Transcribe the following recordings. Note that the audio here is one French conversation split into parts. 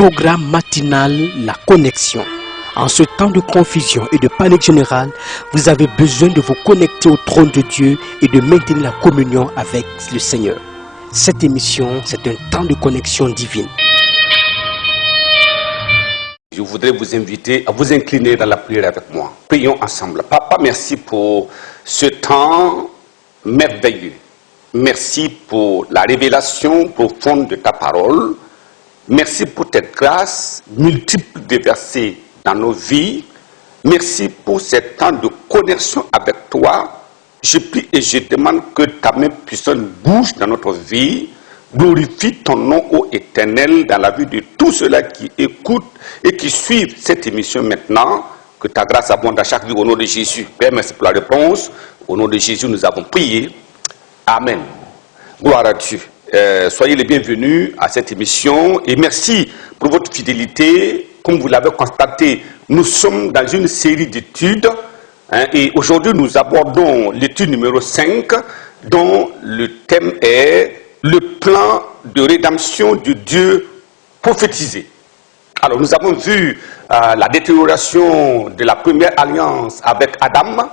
programme matinal La Connexion. En ce temps de confusion et de panique générale, vous avez besoin de vous connecter au trône de Dieu et de maintenir la communion avec le Seigneur. Cette émission, c'est un temps de connexion divine. Je voudrais vous inviter à vous incliner dans la prière avec moi. Prions ensemble. Papa, merci pour ce temps merveilleux. Merci pour la révélation profonde de ta parole. Merci pour tes grâces multiples déversées dans nos vies. Merci pour ce temps de connexion avec toi. Je prie et je demande que ta main puissante bouge dans notre vie. Glorifie ton nom, ô Éternel, dans la vie de tous ceux-là qui écoutent et qui suivent cette émission maintenant. Que ta grâce abonde à chaque vie au nom de Jésus. Père, merci pour la réponse. Au nom de Jésus, nous avons prié. Amen. Gloire à Dieu. Soyez les bienvenus à cette émission et merci pour votre fidélité. Comme vous l'avez constaté, nous sommes dans une série d'études et aujourd'hui nous abordons l'étude numéro 5 dont le thème est le plan de rédemption de Dieu prophétisé. Alors nous avons vu la détérioration de la première alliance avec Adam,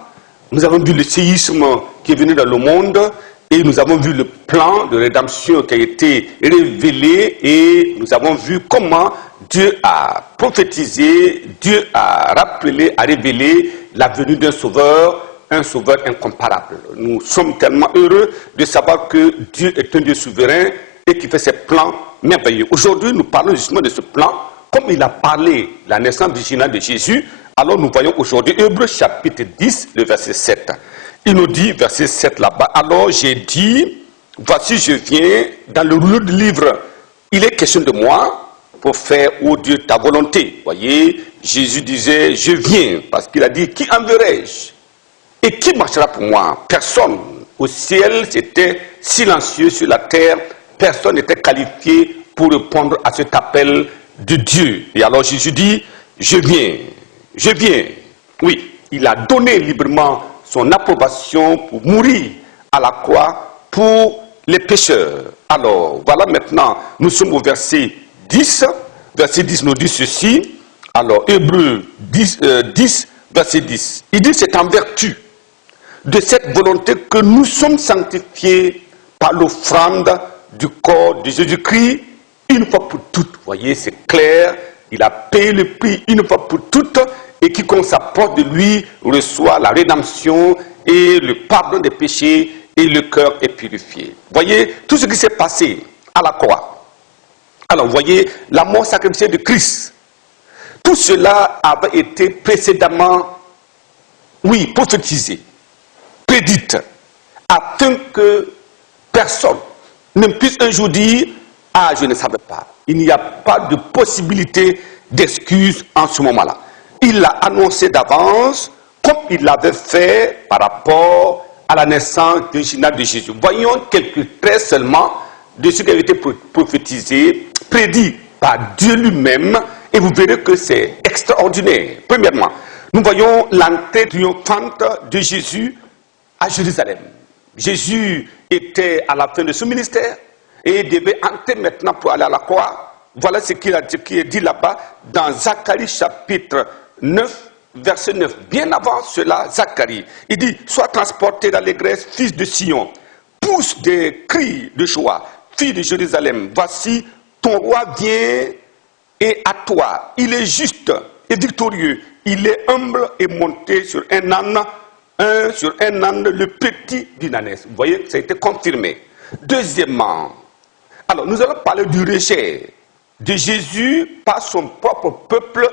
nous avons vu le séisme qui est venu dans le monde. Et nous avons vu le plan de rédemption qui a été révélé et nous avons vu comment Dieu a prophétisé, Dieu a rappelé, a révélé la venue d'un sauveur, un sauveur incomparable. Nous sommes tellement heureux de savoir que Dieu est un Dieu souverain et qui fait ses plans merveilleux. Aujourd'hui, nous parlons justement de ce plan, comme il a parlé de la naissance virginale de Jésus. Alors nous voyons aujourd'hui Hébreux chapitre 10, le verset 7. Il nous dit, verset 7 là-bas, alors j'ai dit, voici je viens dans le rouleau de livre. Il est question de moi pour faire, ô Dieu, ta volonté. Voyez, Jésus disait, je viens, parce qu'il a dit, qui enverrai-je? Et qui marchera pour moi? Personne. Au ciel, c'était silencieux, sur la terre, personne n'était qualifié pour répondre à cet appel de Dieu. Et alors Jésus dit, je viens, je viens. Oui, il a donné librement son approbation pour mourir à la croix pour les pécheurs. Alors, voilà maintenant, nous sommes au verset 10. Verset 10 nous dit ceci. Alors, Hébreux 10, verset 10. Il dit, c'est en vertu de cette volonté que nous sommes sanctifiés par l'offrande du corps de Jésus-Christ, une fois pour toutes. Vous voyez, c'est clair, il a payé le prix une fois pour toutes. Et quiconque s'approche de lui reçoit la rédemption et le pardon des péchés et le cœur est purifié. Voyez tout ce qui s'est passé à la croix. Alors voyez la mort sacrificielle de Christ. Tout cela avait été précédemment, oui, prophétisé, prédit, afin que personne ne puisse un jour dire « Ah, je ne savais pas ». Il n'y a pas de possibilité d'excuse en ce moment-là. Il l'a annoncé d'avance, comme il l'avait fait par rapport à la naissance virginale de Jésus. Voyons quelques traits seulement de ce qui a été prophétisé, prédit par Dieu lui-même, et vous verrez que c'est extraordinaire. Premièrement, nous voyons l'entrée triomphante de Jésus à Jérusalem. Jésus était à la fin de son ministère et devait entrer maintenant pour aller à la croix. Voilà ce qui est dit là-bas dans Zacharie chapitre 9, verset 9. Bien avant cela, Zacharie, il dit, sois transporté d'allégresse, fils de Sion, pousse des cris de joie, fille de Jérusalem, voici ton roi vient et à toi, il est juste et victorieux, il est humble et monté sur un âne, le petit d'une ânesse. Vous voyez, ça a été confirmé. Deuxièmement, alors nous allons parler du rejet de Jésus par son propre peuple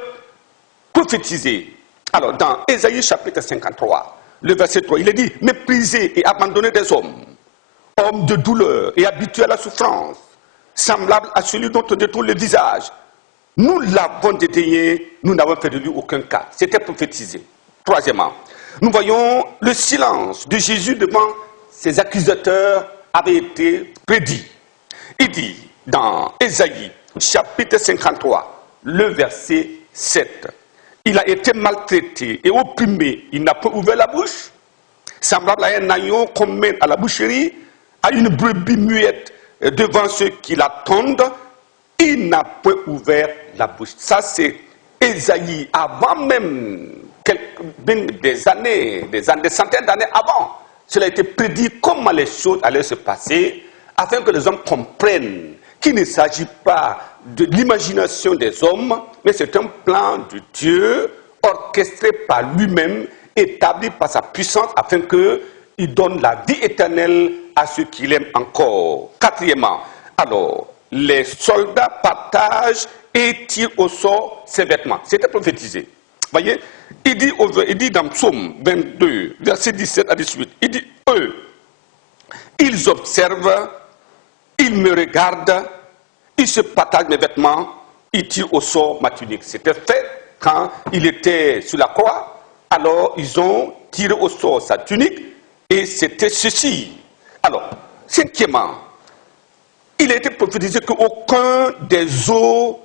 prophétisé. Alors, dans Ésaïe chapitre 53, le verset 3, il est dit, méprisé et abandonné des hommes, homme de douleur et habitué à la souffrance, semblable à celui dont on détourne le visage. Nous l'avons dédaigné, nous n'avons fait de lui aucun cas. C'était prophétisé. Troisièmement, nous voyons le silence de Jésus devant ses accusateurs avait été prédit. Il dit, dans Ésaïe chapitre 53, le verset 7, il a été maltraité et opprimé, il n'a pas ouvert la bouche, semblable à un agneau qu'on mène à la boucherie, à une brebis muette devant ceux qui l'attendent, il n'a point ouvert la bouche. Ça, c'est Ésaïe, avant même des années, des centaines d'années avant. Cela a été prédit comment les choses allaient se passer, afin que les hommes comprennent qu'il ne s'agit pas de l'imagination des hommes, mais c'est un plan de Dieu orchestré par lui-même, établi par sa puissance, afin qu'il donne la vie éternelle à ceux qu'il aime encore. Quatrièmement, alors, les soldats partagent et tirent au sort ses vêtements. C'était prophétisé. Voyez, il dit dans Psaume 22, versets 17 à 18, il dit, eux, ils observent, ils me regardent, ils se partagent mes vêtements, ils tirent au sort ma tunique. C'était fait quand il était sur la croix, alors ils ont tiré au sort sa tunique, et c'était ceci. Alors, cinquièmement, il a été prophétisé qu'aucun des os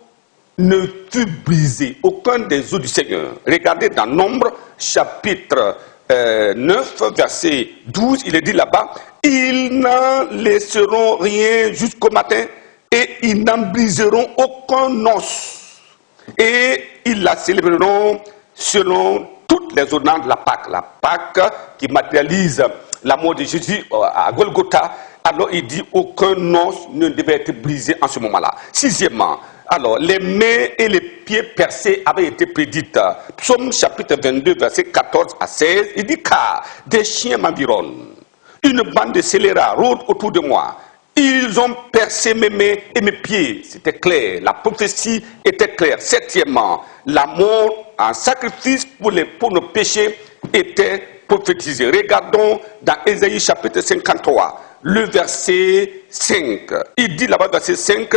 ne fut brisé, aucun des os du Seigneur. Regardez dans Nombre, chapitre 9, verset 12, il est dit là-bas, ils n'en laisseront rien jusqu'au matin et ils n'en briseront aucun os. Et ils la célébreront selon toutes les ordonnances de la Pâque. La Pâque qui matérialise la mort de Jésus à Golgotha. Alors il dit aucun os ne devait être brisé en ce moment-là. Sixièmement, alors les mains et les pieds percés avaient été prédites. Psaume chapitre 22, verset 14 à 16, il dit car des chiens m'environnent, une bande de scélérats rôde autour de moi. Ils ont percé mes mains et mes pieds. C'était clair, la prophétie était claire. Septièmement, la mort en sacrifice pour nos péchés était prophétisée. Regardons dans Ésaïe chapitre 53. Le verset 5, il dit là-bas, verset 5,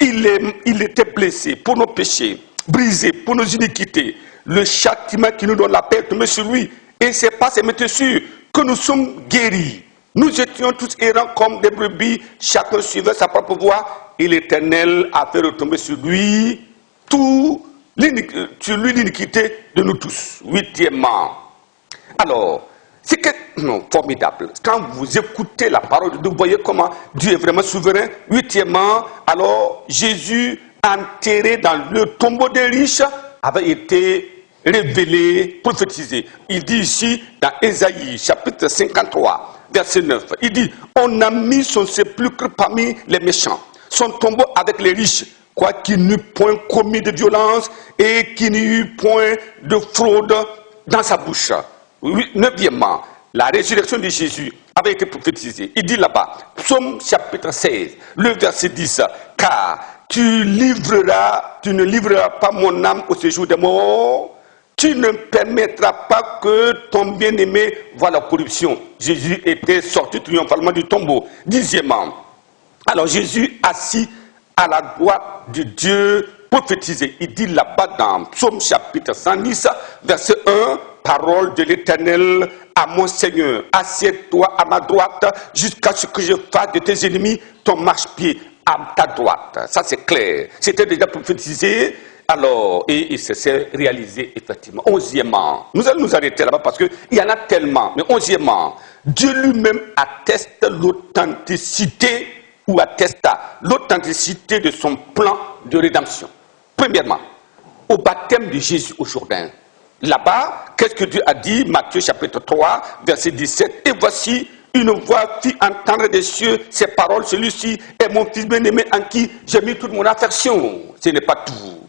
il était blessé pour nos péchés, brisé pour nos iniquités. Le châtiment qui nous donne la paix est tombé sur lui. Et c'est pas ses métessures que nous sommes guéris. Nous étions tous errants comme des brebis, chacun suivait sa propre voie, et l'Éternel a fait retomber sur lui l'iniquité de nous tous. Huitièmement, alors, c'est formidable. Quand vous écoutez la parole de Dieu, vous voyez comment Dieu est vraiment souverain. Huitièmement, alors Jésus, enterré dans le tombeau des riches, avait été révélé, prophétisé. Il dit ici, dans Ésaïe, chapitre 53, verset 9, il dit, on a mis son sépulcre parmi les méchants, son tombeau avec les riches, quoiqu'il n'eût point commis de violence et qu'il n'y eût point de fraude dans sa bouche. Neuvièmement, la résurrection de Jésus avait été prophétisée. Il dit là-bas, Psaume chapitre 16, le verset 10, car tu ne livreras pas mon âme au séjour des morts, tu ne permettras pas que ton bien-aimé voie la corruption. Jésus était sorti triomphalement du tombeau. Dixièmement, alors Jésus assis à la droite de Dieu prophétisé. Il dit là-bas dans Psaume chapitre 110, verset 1, parole de l'Éternel à mon Seigneur, assieds-toi à ma droite jusqu'à ce que je fasse de tes ennemis ton marchepied à ta droite. Ça c'est clair. C'était déjà prophétisé. Alors, et il s'est réalisé effectivement. Onzièmement, nous allons nous arrêter là-bas parce qu'il y en a tellement. Mais onzièmement, Dieu lui-même atteste l'authenticité ou attesta l'authenticité de son plan de rédemption. Premièrement, au baptême de Jésus au Jourdain. Là-bas, qu'est-ce que Dieu a dit? Matthieu chapitre 3, verset 17. Et voici, une voix fit entendre des cieux ces paroles. Celui-ci est mon fils bien-aimé en qui j'ai mis toute mon affection. Ce n'est pas tout.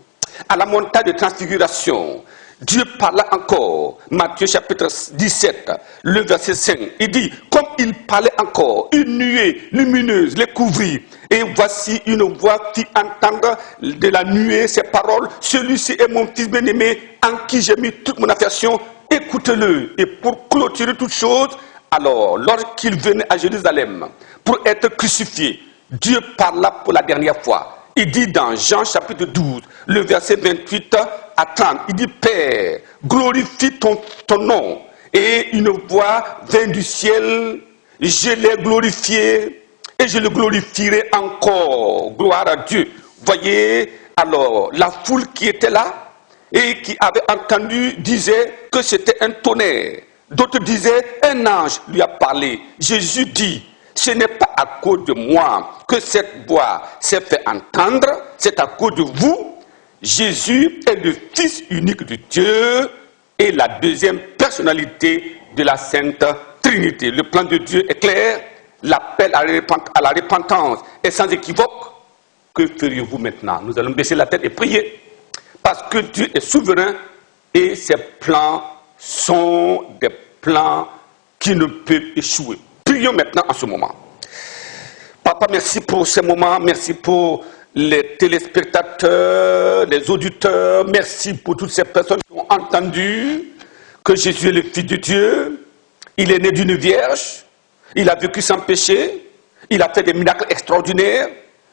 À la montagne de transfiguration, Dieu parla encore. Matthieu chapitre 17, le verset 5. Il dit, comme il parlait encore, une nuée lumineuse les couvrit. Et voici une voix fit entendre de la nuée ces paroles. Celui-ci est mon fils bien-aimé en qui j'ai mis toute mon affection. Écoutez-le. Et pour clôturer toute chose, alors, lorsqu'il venait à Jérusalem pour être crucifié, Dieu parla pour la dernière fois. Il dit dans Jean chapitre 12, le verset 28 à 30, il dit, Père, glorifie ton nom. Et une voix vint du ciel, je l'ai glorifié et je le glorifierai encore. Gloire à Dieu. Voyez, alors, la foule qui était là et qui avait entendu disait que c'était un tonnerre. D'autres disaient, un ange lui a parlé. Jésus dit, Ce n'est pas à cause de moi que cette voix s'est fait entendre, c'est à cause de vous. Jésus est le Fils unique de Dieu et la deuxième personnalité de la Sainte Trinité. Le plan de Dieu est clair, l'appel à la repentance est sans équivoque. Que feriez-vous maintenant? Nous allons baisser la tête et prier, parce que Dieu est souverain et ses plans sont des plans qui ne peuvent échouer. Prions maintenant en ce moment. Papa, merci pour ce moment, merci pour les téléspectateurs, les auditeurs, merci pour toutes ces personnes qui ont entendu que Jésus est le Fils de Dieu, il est né d'une vierge, il a vécu sans péché, il a fait des miracles extraordinaires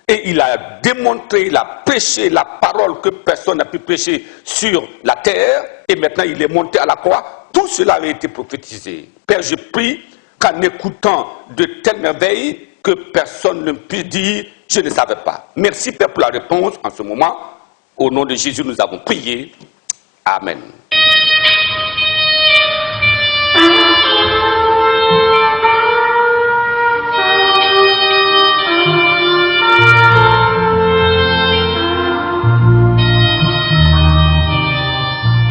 et il a démontré, il a prêché la parole que personne n'a pu prêcher sur la terre et maintenant il est monté à la croix. Tout cela avait été prophétisé. Père, je prie qu'en écoutant de telles merveilles, que personne ne puisse dire « je ne savais pas ». Merci Père pour la réponse en ce moment. Au nom de Jésus, nous avons prié. Amen.